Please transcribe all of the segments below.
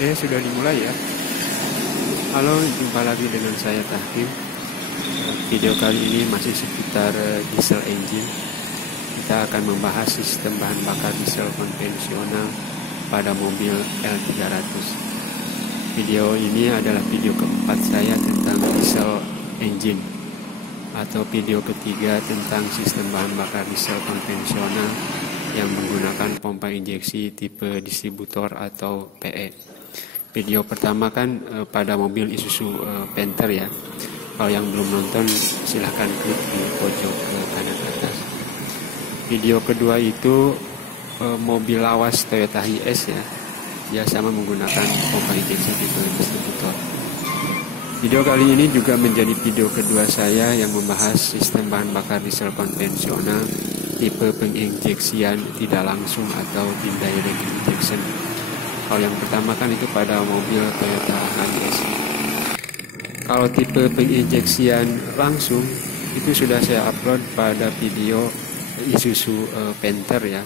Sudah dimulai ya. Halo, jumpa lagi dengan saya Tahkim. Video kali ini masih seputar diesel engine. Kita akan membahas sistem bahan bakar diesel konvensional pada mobil L300. Video ini adalah video keempat saya tentang diesel engine, atau video ketiga tentang sistem bahan bakar diesel konvensional yang menggunakan pompa injeksi tipe distributor atau PE. Video pertama kan pada mobil Isuzu Panther ya. Kalau yang belum nonton silahkan klik di pojok ke kanan atas. Video kedua itu mobil lawas Toyota Hiace ya. Dia sama menggunakan pompa injeksi tipe distributor. Video kali ini juga menjadi video kedua saya yang membahas sistem bahan bakar diesel konvensional tipe penginjeksian tidak langsung atau indirect injection. Kalau yang pertama kan itu pada mobil Toyota Hiace. Kalau tipe penginjeksian langsung itu sudah saya upload pada video Isuzu Panther ya,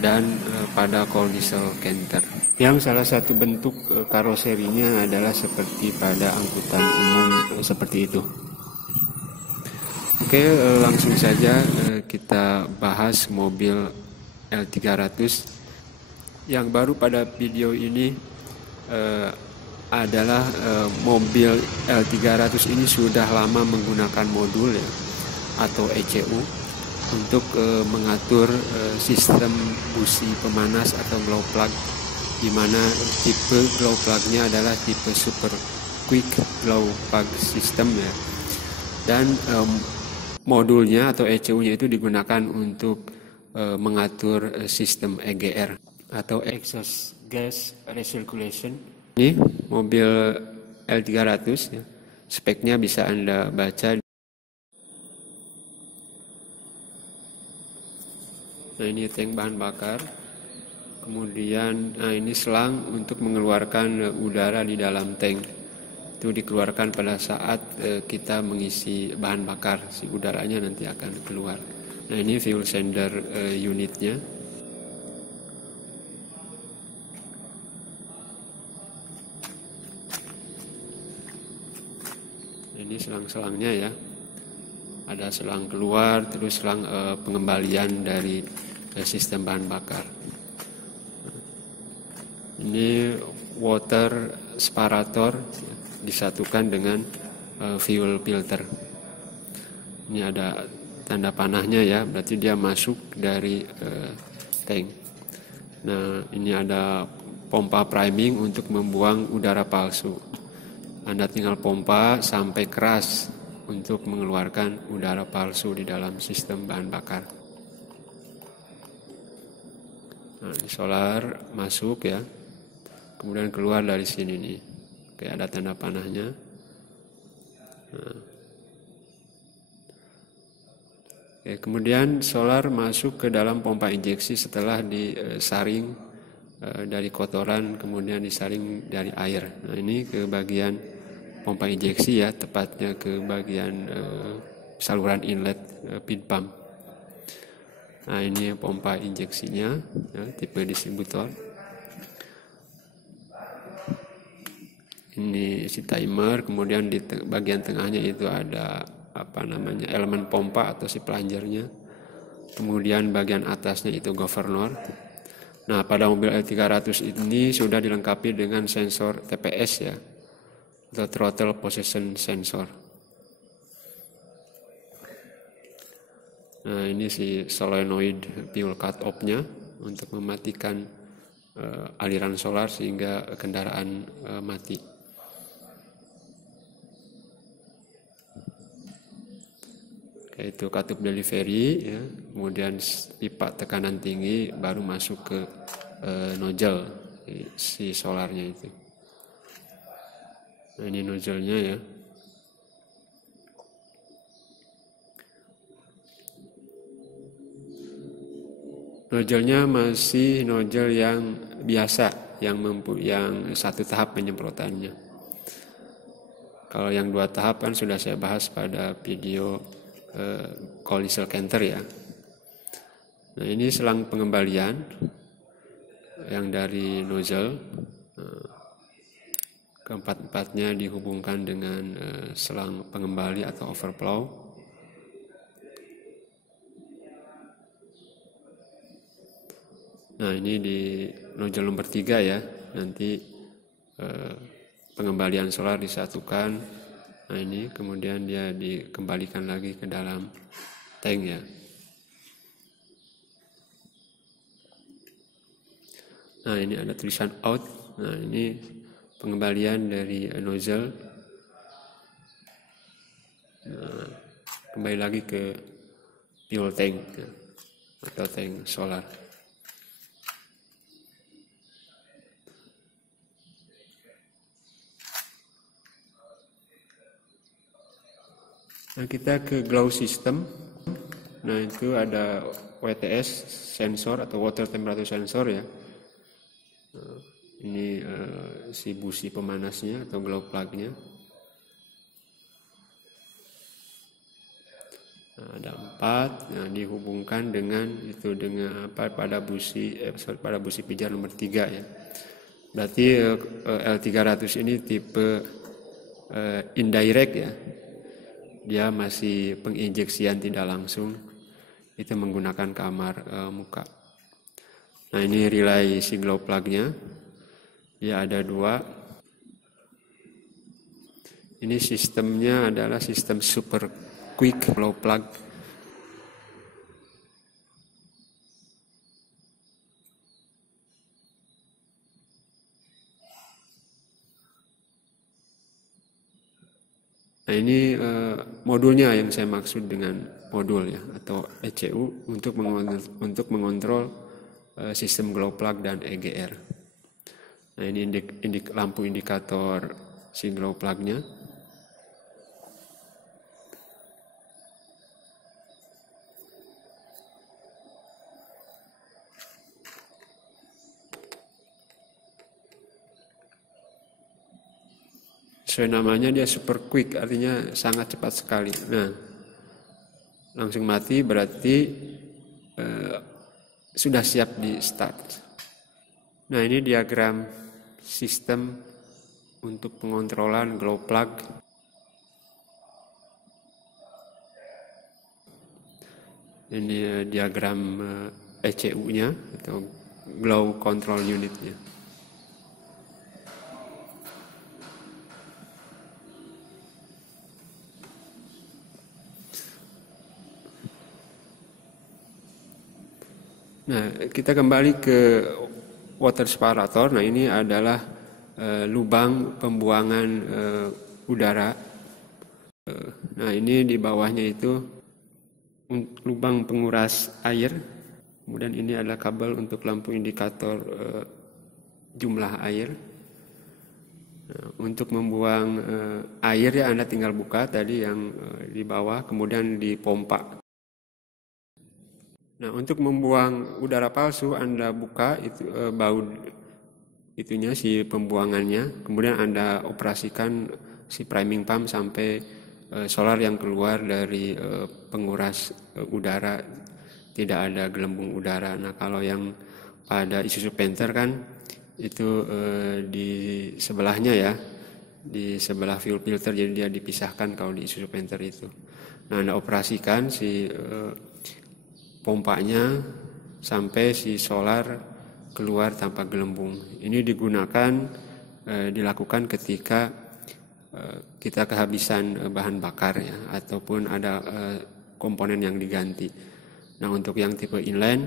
dan pada diesel Canter. Yang salah satu bentuk karoserinya adalah seperti pada angkutan umum seperti itu. Oke, langsung saja kita bahas mobil L300. Yang baru pada video ini adalah mobil L300 ini sudah lama menggunakan modul ya, atau ECU untuk mengatur sistem busi pemanas atau glow plug, di mana tipe glow plugnya adalah tipe super quick glow plug system ya, dan modulnya atau ECU-nya itu digunakan untuk mengatur sistem EGR atau exhaust gas recirculation. Ini mobil L300 ya. Speknya bisa Anda baca. Nah, ini tank bahan bakar. Kemudian ini selang untuk mengeluarkan udara di dalam tank. Itu dikeluarkan pada saat kita mengisi bahan bakar. Si udaranya nanti akan keluar. Nah, ini fuel sender unitnya. Ini selang-selangnya ya, ada selang keluar, terus selang pengembalian dari sistem bahan bakar. Ini water separator disatukan dengan fuel filter. Ini ada tanda panahnya ya, berarti dia masuk dari tank. Nah, ini ada pompa priming untuk membuang udara palsu. Anda tinggal pompa sampai keras untuk mengeluarkan udara palsu di dalam sistem bahan bakar. Nah, ini solar masuk ya, kemudian keluar dari sini nih, kayak ada tanda panahnya. Nah. Kemudian solar masuk ke dalam pompa injeksi setelah disaring dari kotoran, kemudian disaring dari air. Nah, ini ke bagian pompa injeksi ya, tepatnya ke bagian saluran inlet feed pump. Nah, ini pompa injeksinya ya, tipe distributor. Ini si timer, kemudian di bagian tengahnya itu ada elemen pompa atau si plunger-nya. Kemudian bagian atasnya itu governor. Nah, pada mobil L300 ini sudah dilengkapi dengan sensor TPS ya, atau throttle position sensor. Nah, ini si solenoid fuel cut off-nya untuk mematikan aliran solar sehingga kendaraan mati. Itu katup delivery ya, kemudian pipa tekanan tinggi baru masuk ke nozzle si solarnya itu. Nah, ini nozzle-nya ya. Nozzle-nya masih nozzle yang biasa, yang satu tahap penyemprotannya. Kalau yang 2 tahap kan sudah saya bahas pada video diesel Canter ya. Nah, ini selang pengembalian yang dari nozzle. keempat-empatnya dihubungkan dengan selang pengembali atau overflow. Nah, ini di nozzle nomor 3 ya, nanti pengembalian solar disatukan. Nah, ini kemudian dia dikembalikan lagi ke dalam tank ya. Nah, ini ada tulisan out. Nah, ini pengembalian dari nozzle. Nah, kembali lagi ke fuel tank ya, atau tank solar. Nah, kita ke glow system. Nah, itu ada WTS sensor atau water temperature sensor ya. Ini si busi pemanasnya atau glow plug-nya. Nah, ada 4. Nah, dihubungkan dengan pada busi pijar nomor 3 ya. Berarti L300 ini tipe indirect ya. Dia masih penginjeksian tidak langsung, itu menggunakan kamar muka. Nah, ini relay si glow plug-nya, dia ada 2. Ini sistemnya adalah sistem super quick glow plug. Nah, ini modulnya yang saya maksud dengan modul ya, atau ECU untuk mengontrol sistem glow plug dan EGR. Nah, ini lampu indikator si glow plug-nya. Sesuai namanya dia super quick, artinya sangat cepat sekali. Nah, langsung mati berarti sudah siap di start. Nah, ini diagram sistem untuk pengontrolan glow plug. Ini diagram ECU-nya atau glow control unit-nya. Nah, kita kembali ke water separator. Nah, ini adalah lubang pembuangan udara. Nah, ini di bawahnya itu lubang penguras air. Kemudian ini adalah kabel untuk lampu indikator jumlah air. Nah, untuk membuang air ya Anda tinggal buka tadi yang di bawah, kemudian dipompa. Nah, untuk membuang udara palsu Anda buka itu baut itunya si pembuangannya, kemudian Anda operasikan si priming pump sampai solar yang keluar dari penguras udara tidak ada gelembung udara. Nah, kalau yang pada Isuzu Panther kan itu di sebelahnya ya, di sebelah fuel filter, jadi dia dipisahkan kalau di Isuzu Panther itu. Nah, Anda operasikan si pompanya sampai si solar keluar tanpa gelembung. Ini digunakan dilakukan ketika kita kehabisan bahan bakar ya, ataupun ada komponen yang diganti. Nah, untuk yang tipe inline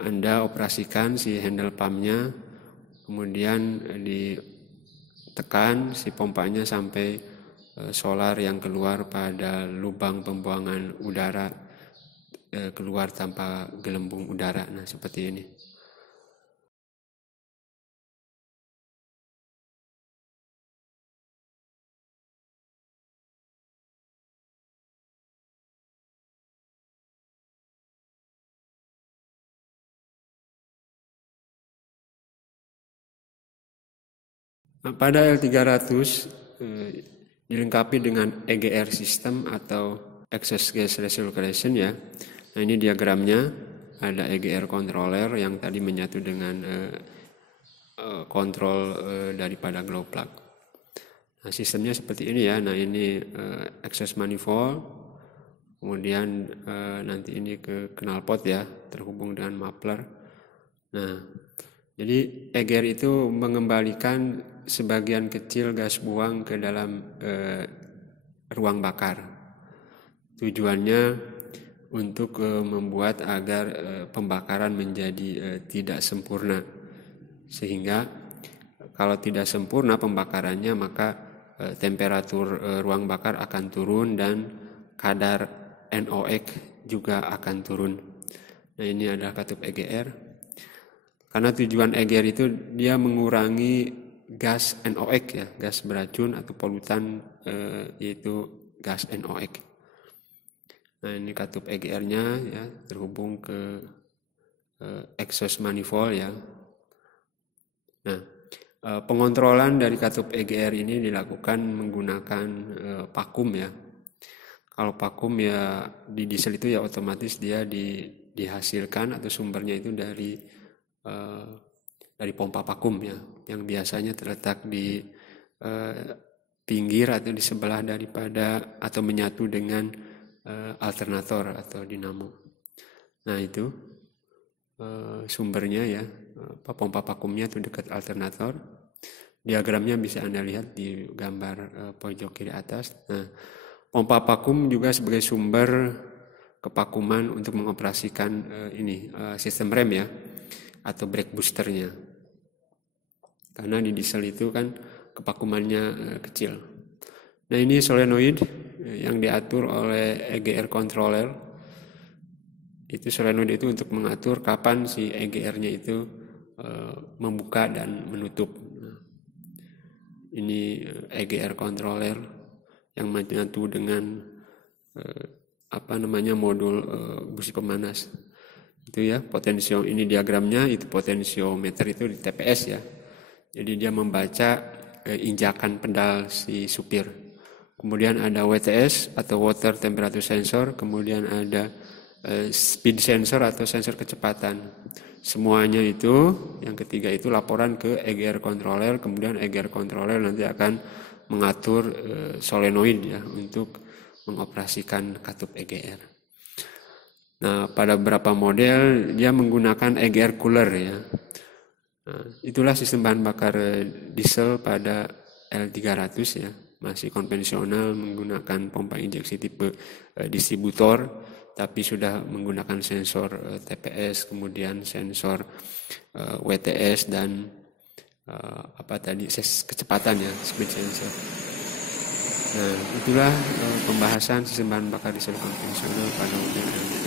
Anda operasikan si handle pumpnya, kemudian ditekan si pompanya sampai solar yang keluar pada lubang pembuangan udara keluar tanpa gelembung udara. Nah, seperti ini. Nah, pada L300 dilengkapi dengan EGR system atau Exhaust Gas Recirculation ya. Nah, ini diagramnya, ada EGR controller yang tadi menyatu dengan kontrol daripada glow plug. Nah, sistemnya seperti ini ya. Nah, ini exhaust manifold, kemudian nanti ini ke knalpot ya, terhubung dengan muffler. Nah, jadi EGR itu mengembalikan sebagian kecil gas buang ke dalam ruang bakar. Tujuannya untuk membuat agar pembakaran menjadi tidak sempurna, sehingga kalau tidak sempurna pembakarannya maka temperatur ruang bakar akan turun dan kadar NOx juga akan turun. Nah, ini adalah katup EGR. Karena tujuan EGR itu dia mengurangi gas NOx ya, gas beracun atau polutan, yaitu gas NOx. Nah, ini katup EGR-nya ya, terhubung ke exhaust manifold ya. Nah, pengontrolan dari katup EGR ini dilakukan menggunakan vakum ya. Kalau vakum ya di diesel itu ya otomatis dia dihasilkan atau sumbernya itu dari pompa vakum ya, yang biasanya terletak di pinggir atau di sebelah daripada atau menyatu dengan alternator atau dinamo. Nah, itu sumbernya ya, pompa vakumnya itu dekat alternator. Diagramnya bisa Anda lihat di gambar pojok kiri atas. Nah, pompa vakum juga sebagai sumber kevakuman untuk mengoperasikan sistem rem ya, atau brake boosternya. Karena di diesel itu kan kevakumannya kecil. Nah, ini solenoid yang diatur oleh EGR controller. Itu solenoid itu untuk mengatur kapan si EGR-nya itu membuka dan menutup. Nah, ini EGR controller yang menyatu dengan modul busi pemanas. Itu ya, potensio ini diagramnya, itu potensiometer itu di TPS ya. Jadi dia membaca injakan pedal si supir. Kemudian ada WTS atau water temperature sensor, kemudian ada speed sensor atau sensor kecepatan. Semuanya itu, yang ketiga itu laporan ke EGR controller, kemudian EGR controller nanti akan mengatur solenoid ya untuk mengoperasikan katup EGR. Nah, pada beberapa model dia menggunakan EGR cooler ya. Nah, itulah sistem bahan bakar diesel pada L300 ya, masih konvensional menggunakan pompa injeksi tipe distributor, tapi sudah menggunakan sensor TPS, kemudian sensor WTS dan kecepatan ya, speed sensor. Nah, itulah pembahasan sistem bahan bakar diesel konvensional pada model L300.